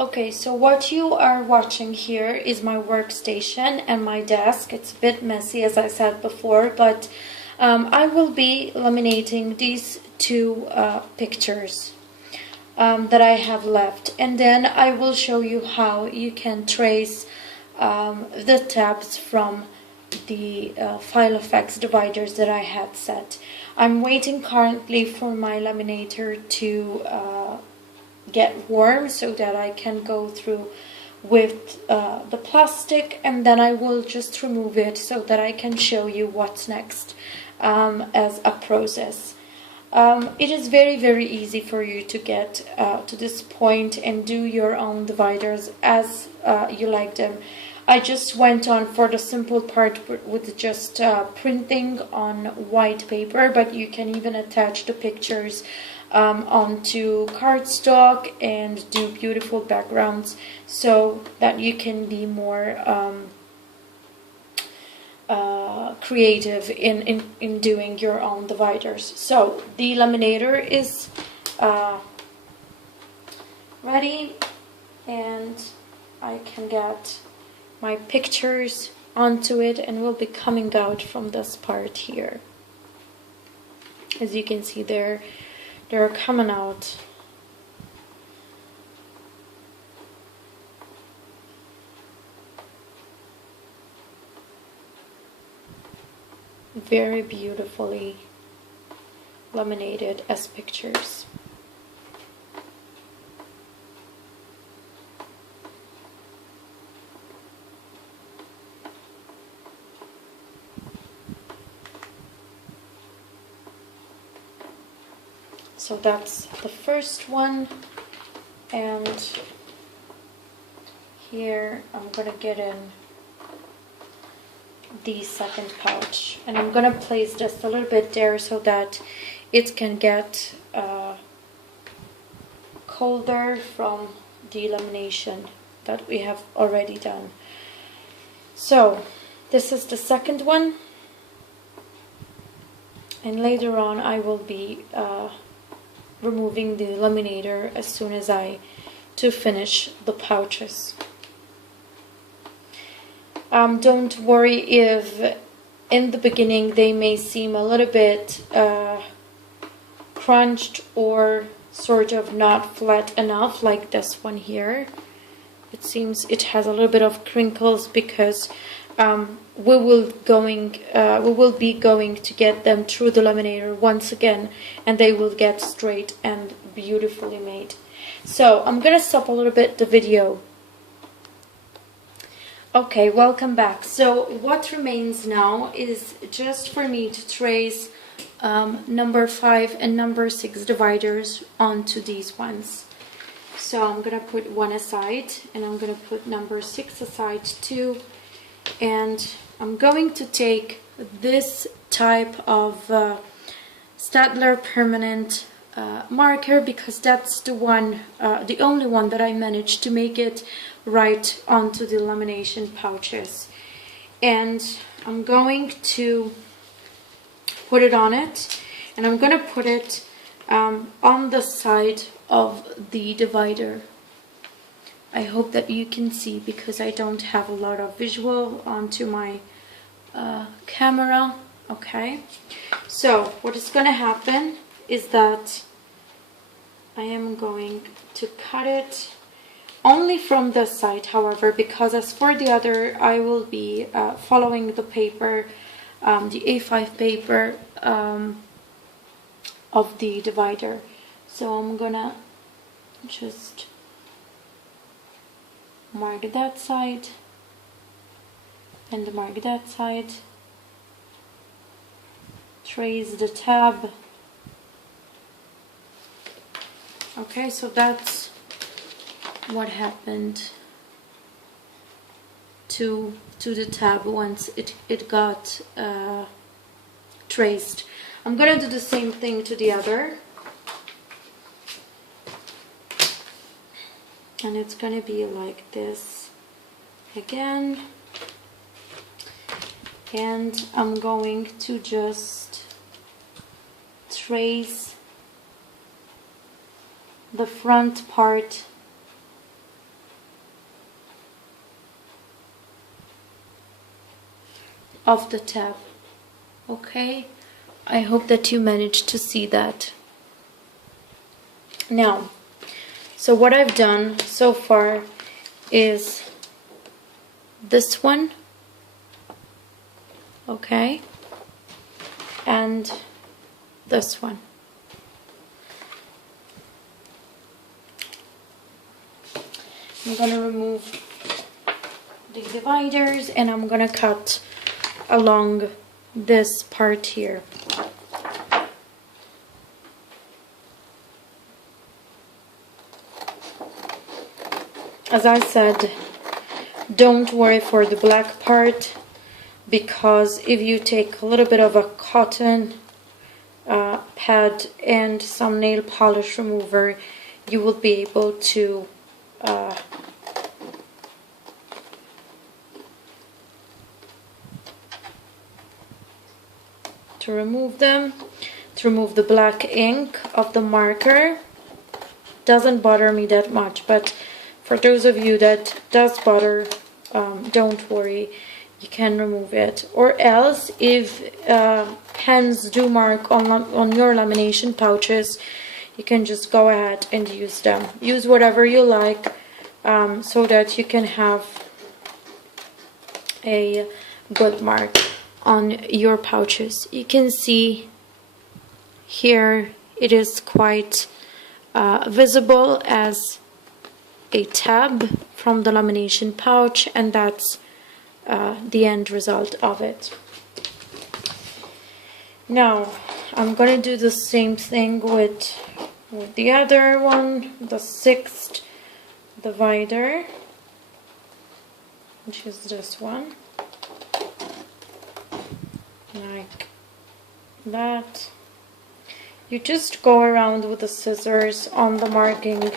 Okay, so what you are watching here is my workstation and my desk. It's a bit messy, as I said before, but I will be laminating these two pictures that I have left, and then I will show you how you can trace the tabs from the file effects dividers that I had set. I'm waiting currently for my laminator to get warm so that I can go through with the plastic, and then I will just remove it so that I can show you what's next as a process. It is very easy for you to get to this point and do your own dividers as you like them. I just went on for the simple part with just printing on white paper, but you can even attach the pictures onto cardstock and do beautiful backgrounds so that you can be more creative in doing your own dividers. So the laminator is ready, and I can get my pictures onto it, and will be coming out from this part here. As you can see, they're coming out. Very beautifully laminated as pictures. So that's the first one, and here I'm gonna get in the second pouch, and I'm gonna place this a little bit there so that it can get colder from the lamination that we have already done. So this is the second one, and later on I will be removing the laminator as soon as I finish the pouches. Don't worry if in the beginning they may seem a little bit crunched or sort of not flat enough, like this one here. It seems it has a little bit of crinkles because we will be going to get them through the laminator once again, and they will get straight and beautifully made. So I'm gonna stop a little bit the video. Okay, welcome back. So what remains now is just for me to trace number 5 and number 6 dividers onto these ones. So I'm gonna put one aside, and I'm gonna put number 6 aside too, and I'm going to take this type of Staedtler permanent marker, because that's the one, the only one that I managed to make it right onto the lamination pouches. And I'm going to put it on it, and I'm going to put it on the side of the divider. I hope that you can see, because I don't have a lot of visual onto my camera. Okay, so what is going to happen is that I am going to cut it only from this side, however, because as for the other, I will be following the paper, the A5 paper of the divider. So I'm gonna just mark that side and mark that side, trace the tab. Okay, so that's what happened to the tab once it got traced. I'm gonna do the same thing to the other, and it's gonna be like this again, and I'm going to just trace the front part of the tab. Okay, I hope that you managed to see that. Now, so what I've done so far is this one, okay, and this one. I'm gonna remove the dividers and I'm gonna cut along this part here. As I said, don't worry for the black part, because if you take a little bit of a cotton pad and some nail polish remover, you will be able to remove them, to remove the black ink of the marker. Doesn't bother me that much, but for those of you that does bother, don't worry, you can remove it. Or else, if pens do mark on your lamination pouches, you can just go ahead and use them. Use whatever you like, so that you can have a good mark on your pouches. You can see here it is quite visible as a tab from the lamination pouch, and that's the end result of it. Now I'm gonna do the same thing with the other one, the 6th divider, which is this one, like that. You just go around with the scissors on the marking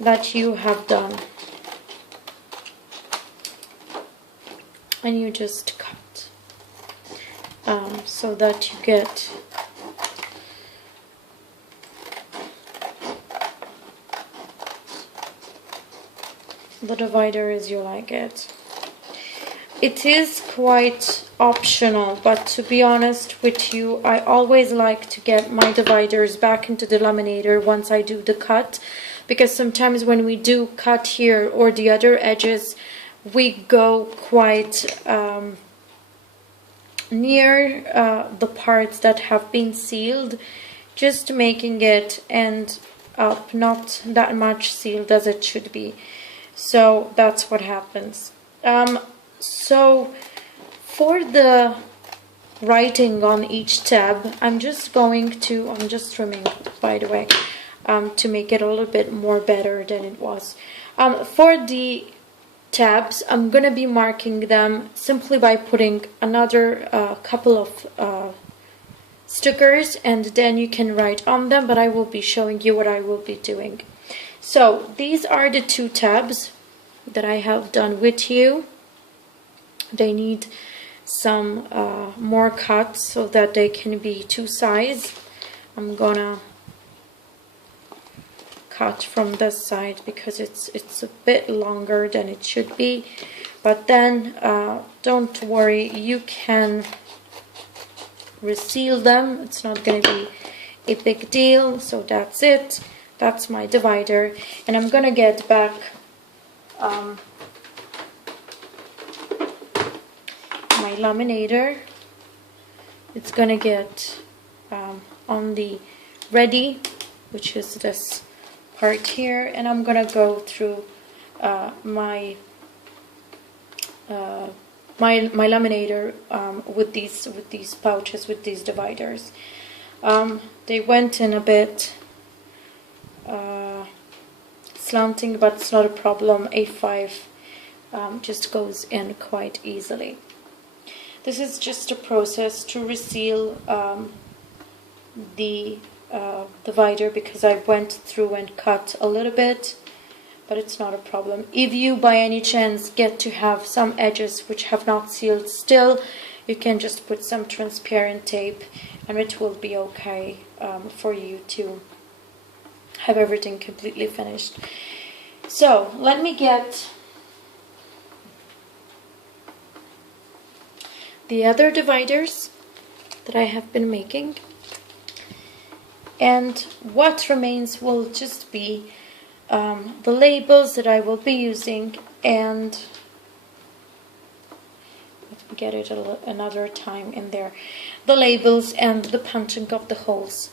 that you have done, and you just cut so that you get the divider as you like it. It is quite optional, but to be honest with you, I always like to get my dividers back into the laminator once I do the cut, because sometimes when we do cut here or the other edges, we go quite near the parts that have been sealed, just making it end up not that much sealed as it should be. So that's what happens. So for the writing on each tab, I'm just trimming, by the way, to make it a little bit more better than it was. For the tabs, I'm gonna be marking them simply by putting another couple of stickers, and then you can write on them, but I will be showing you what I will be doing. So these are the 2 tabs that I have done with you. They need some more cuts so that they can be 2 sides. I'm gonna cut from this side because it's a bit longer than it should be, but then don't worry, you can reseal them. It's not going to be a big deal. So that's it. That's my divider, and I'm gonna get back my laminator. It's gonna get on the ready, which is this part here, and I'm gonna go through my laminator with these pouches, with these dividers. They went in a bit slanting, but it's not a problem. A5 just goes in quite easily. This is just a process to reseal the divider, because I went through and cut a little bit, but it's not a problem. If you by any chance get to have some edges which have not sealed still, you can just put some transparent tape and it will be okay for you to have everything completely finished. So let me get the other dividers that I have been making. And what remains will just be the labels that I will be using, and let me get it another time in there, the labels and the punching of the holes.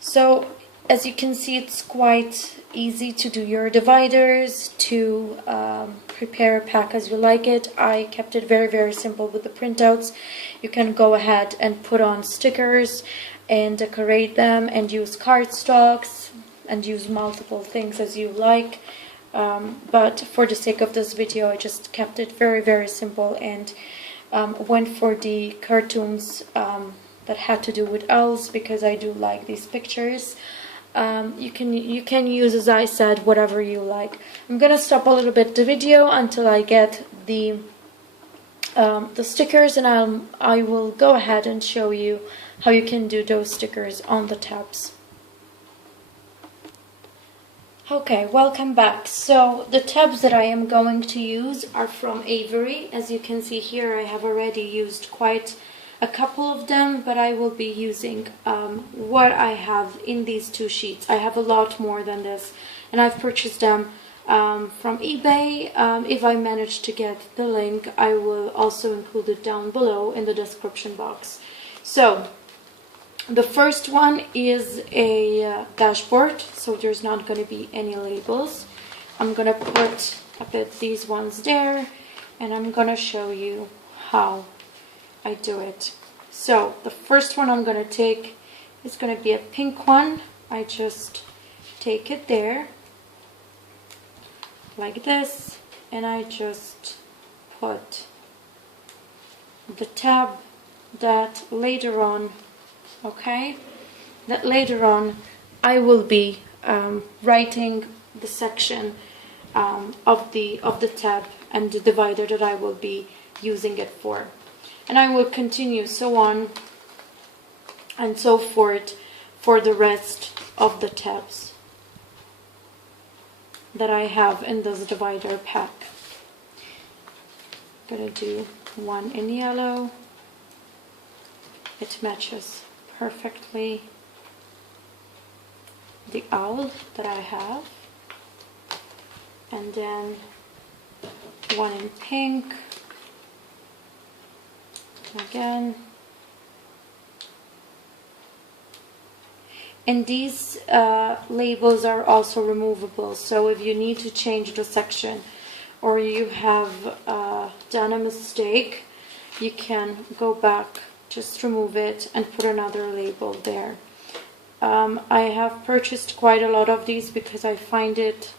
So as you can see, it's quite easy to do your dividers, to prepare a pack as you like it. I kept it very simple with the printouts. You can go ahead and put on stickers and decorate them and use cardstocks and use multiple things as you like. But for the sake of this video, I just kept it very simple and went for the cartoons that had to do with owls, because I do like these pictures. You can use, as I said, whatever you like. I'm gonna stop a little bit the video until I get the stickers, and I will go ahead and show you how you can do those stickers on the tabs. Okay, welcome back. So the tabs that I am going to use are from Avery. As you can see here, I have already used quite a couple of them, but I will be using what I have in these two sheets. I have a lot more than this, and I've purchased them from eBay. If I manage to get the link, I will also include it down below in the description box. So the first one is a dashboard, so there's not going to be any labels. I'm going to put a bit these ones there, and I'm going to show you how I do it. So the first one I'm going to take is going to be a pink one. I just take it there like this, and I just put the tab that later on, that later on I will be writing the section of the tab and the divider that I will be using it for. And I will continue so on and so forth for the rest of the tabs that I have in this divider pack. I'm gonna do one in yellow. It matches perfectly the owl that I have. And then one in pink. Again, and these labels are also removable, so if you need to change the section or you have done a mistake, you can go back, just remove it and put another label there. I have purchased quite a lot of these because I find it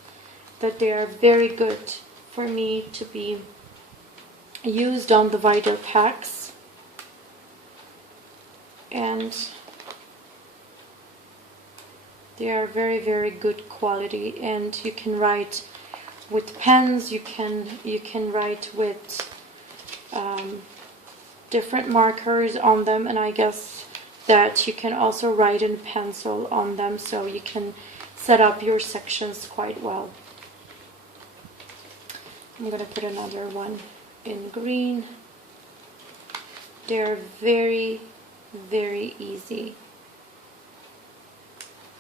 that they are very good for me to be used on divider packs. And they are very good quality, and you can write with pens, you can write with different markers on them, and I guess that you can also write in pencil on them, so you can set up your sections quite well. I'm going to put another one in green. They're very easy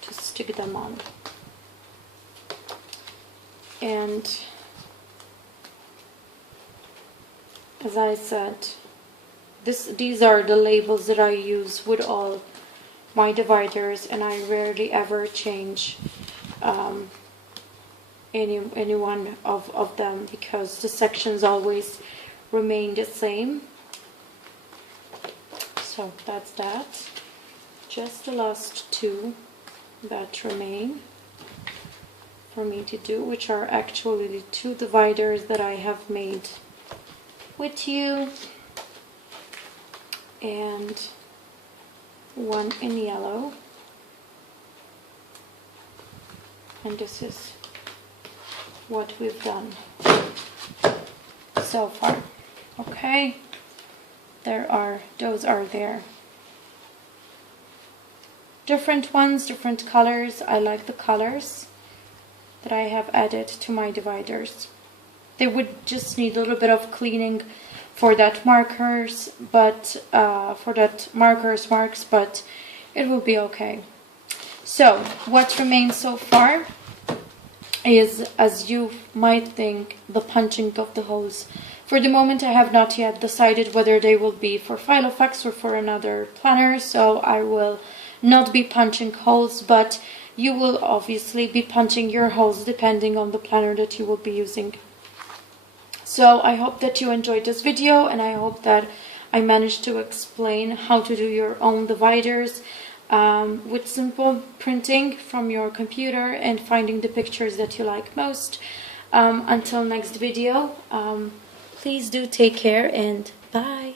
to stick them on. And as I said, these are the labels that I use with all my dividers, and I rarely ever change any one of them, because the sections always remain the same. So that's that. Just the last two that remain for me to do, which are actually the two dividers that I have made with you, and one in yellow, and this is what we've done so far. Okay, those are there. Different ones, different colors. I like the colors that I have added to my dividers. They would just need a little bit of cleaning for that marks, but it will be okay. So what remains so far is, as you might think, the punching of the holes. For the moment, I have not yet decided whether they will be for Filofax or for another planner, so I will not be punching holes, but you will obviously be punching your holes depending on the planner that you will be using. So I hope that you enjoyed this video, and I hope that I managed to explain how to do your own dividers with simple printing from your computer and finding the pictures that you like most. Until next video, please do take care and bye.